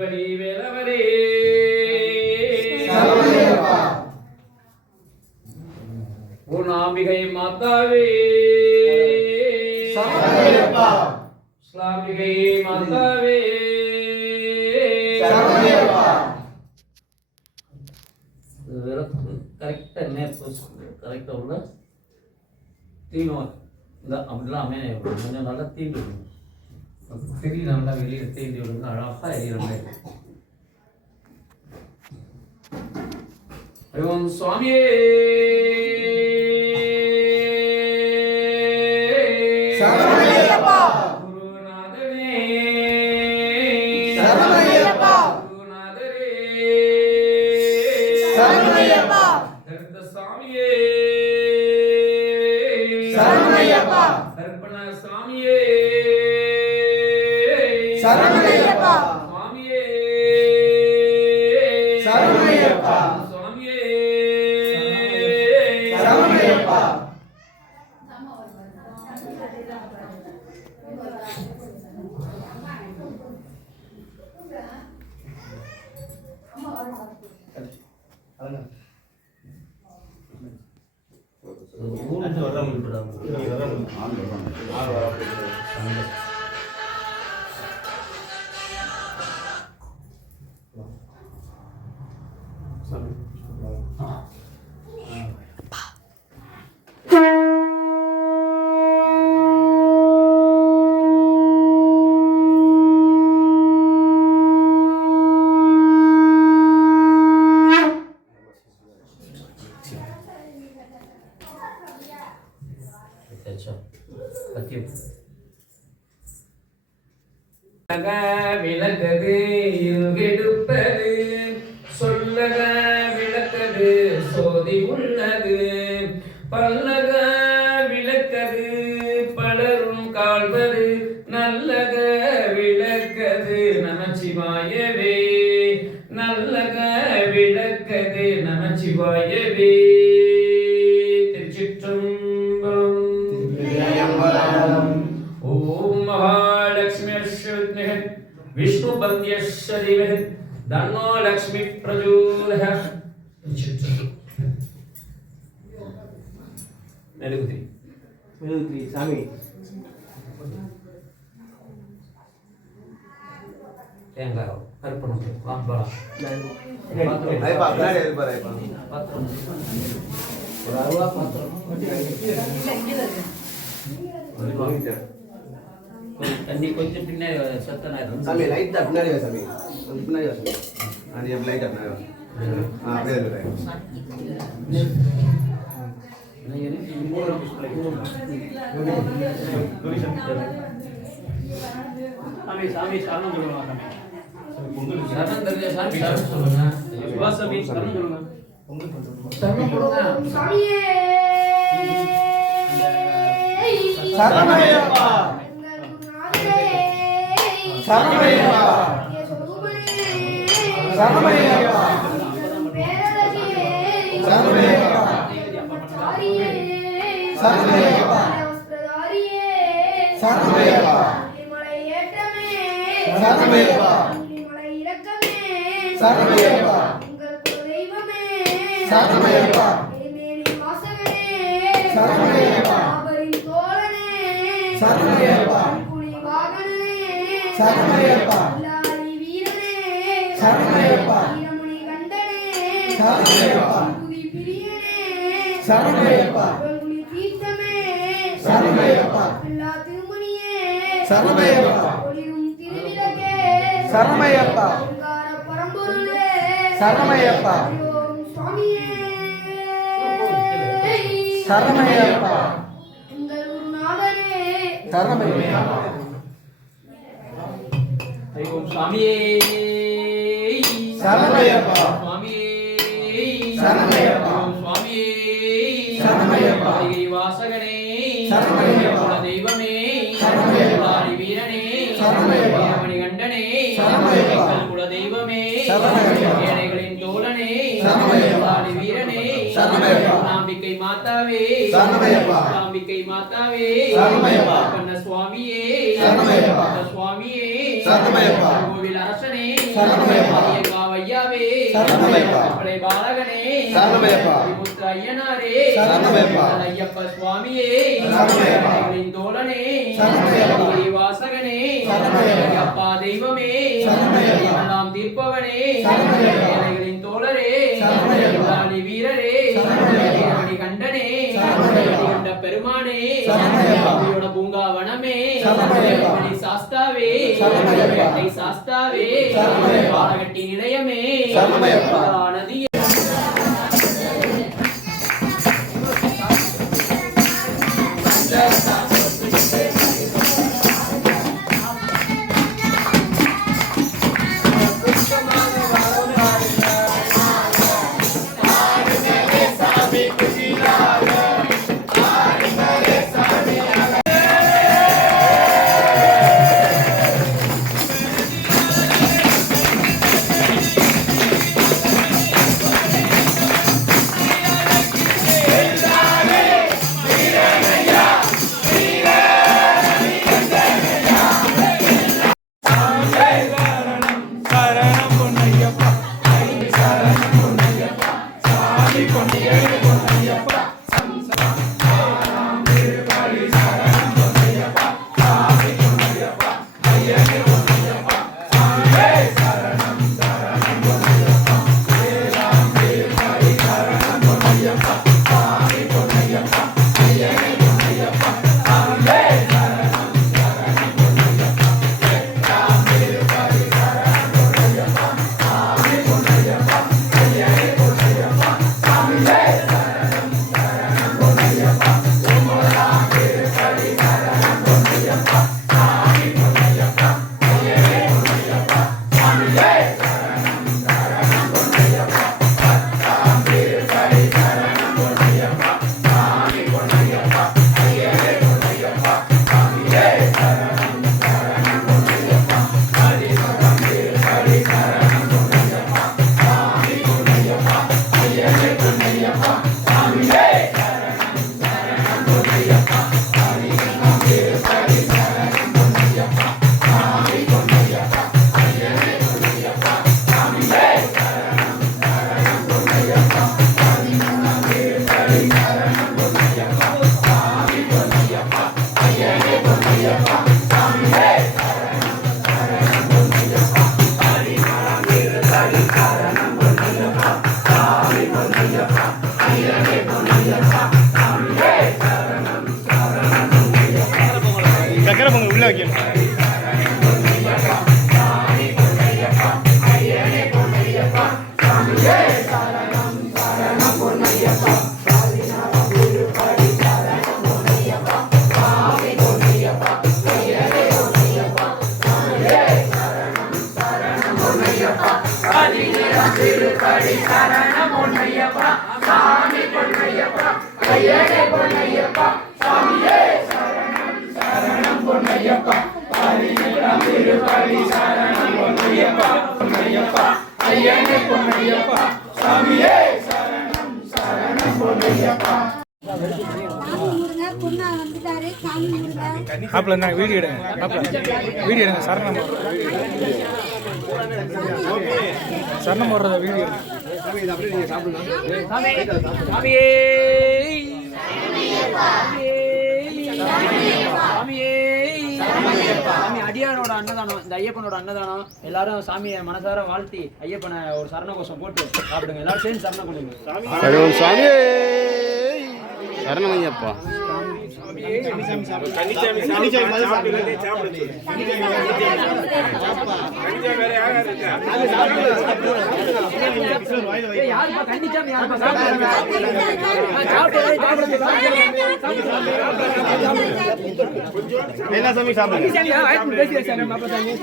வழி வேலவரே பூர்ணாம்பிகை மாதாவே. இஸ்லாமிகை மாதாவே. கரெக்டாக நேர்ப்பு கரெக்டாக உள்ள தீனும் இந்த அப்படிலாம் அமைய கொஞ்சம் நல்லா தீண்டு திரி நல்லா வெளியில் தீண்டி விடுங்க அழகாக எரியிற மாதிரி. ஓம் சுவாமியே! சாமியே சரவணையப்பா கற்பன சாமியே சரவணையப்பா உள்ளது பல்லக விளக்கது பலரும் கால்வது நல்லக விளக்கது நமச்சிவாயவே நல்லக விளக்கது நமச்சிவாயவே திருச்சிற்றம்பலம் திருச்சிற்றம்பலம். ஓம் மகாலட்சுமி விஷ்ணு பந்தியஸ்வதிவே தன்னோ லக்ஷ்மி பிரஜோதய சாமி தேங்காய் கருப்பணம் வாம்பழம் ஐப்பா பின்னாடி இருப்பாரு ஐப்பா பாத்திரம் ஒரு அருவா பாத்திரம் கொஞ்சம் தண்ணி கொஞ்சம் பின்னாடி சத்த சாமி நேரம் லைட்டா பின்னாடி வா சாமி கொஞ்சம் பின்னாடி வா சாமி அது லைட்டா பின்னாடி வா ஆ அப்படியே இருக்கு சாமி சாமி சரணம் சொல்லுங்க சரணம் தெரிஞ்ச சாமி சரணம் சொல்லுங்க சரணம் சரணம் கொடுங்க சாமியே சரவணையப்பா வஸ்திரதாரியே சரவணையப்பா மலை ஏற்றமே சரவணையப்பா மலை இறக்கமே சரவணையப்பா எங்கள் குலதெய்வமே சரவணையப்பா எல்லா திருமணியே சரவணையப்பா ஒளிரும் திருவிளக்கே சரவணையப்பா ஓங்கார பரம்பொருளே சரவணையப்பா ஓம் சுவாமியே. எங்கள் குருநாதனே. ஓம் சரவணையப்பா சுவாமியே. சரவணையப்பா. ஏழைகளின் தோழனே சரவணையப்பா. வீரனே மாதாவே நம்பிக்கை மாதாவே கண்ண சுவாமியே சுவாமியே கோவில் அரசனே ஐயாவே அப்பளை பாலகனே சரணமையப்பா. முத்து ஐயனாரே சரணமையப்பா. ஐயப்ப சுவாமியே சரணமையப்பா. தோழனே சரணமையப்பா. வாசகனே சரணமையப்பா. அப்பா தெய்வமே சரணமையப்பா. எல்லாம் தீர்ப்பவனே சரணமையப்பா. தோழரே சரணமையப்பா. வீரரே சரணமையப்பா. இராணி கண்டனே சரணமையப்பா. கண்ட பெருமானே சரணமையப்பா. பூங்காவனமே சரணமையப்பா. சாஸ்தாவே சரணமையப்பா. சாஸ்தாவே சரணமையப்பா. நிலையமே சரணமையப்பா. நதியே சக்கரை பொங்கல் உள்ள வைக்கணும் சாமி மாப்பிள்ள இருந்தாங்க வீடியோ எடுங்க. மாப்பிள்ள. வீடியோ எடுங்க. சரணம் சரணம் போடுறத வீடியோ சாமி இது அப்படியே நீங்க சாப்பிடுங்க சாமியே. சாமியே. சாமி அடியாரோட அன்னதானம் இந்த ஐயப்பனோட அன்னதானம் எல்லாரும் சாமியை மனசார வாழ்த்தி ஐயப்பனை ஒரு சரண கோஷம் போட்டு சாப்பிடுங்க. எல்லாரும் சேர்ந்து சரண கொடுங்க சரணம் சுவாமியே சரணமையப்பா சாப்பிடுங்க என்ன சாமி சாப்பிடுங்க? கண்டிச்சாமி ஆயிரத்தி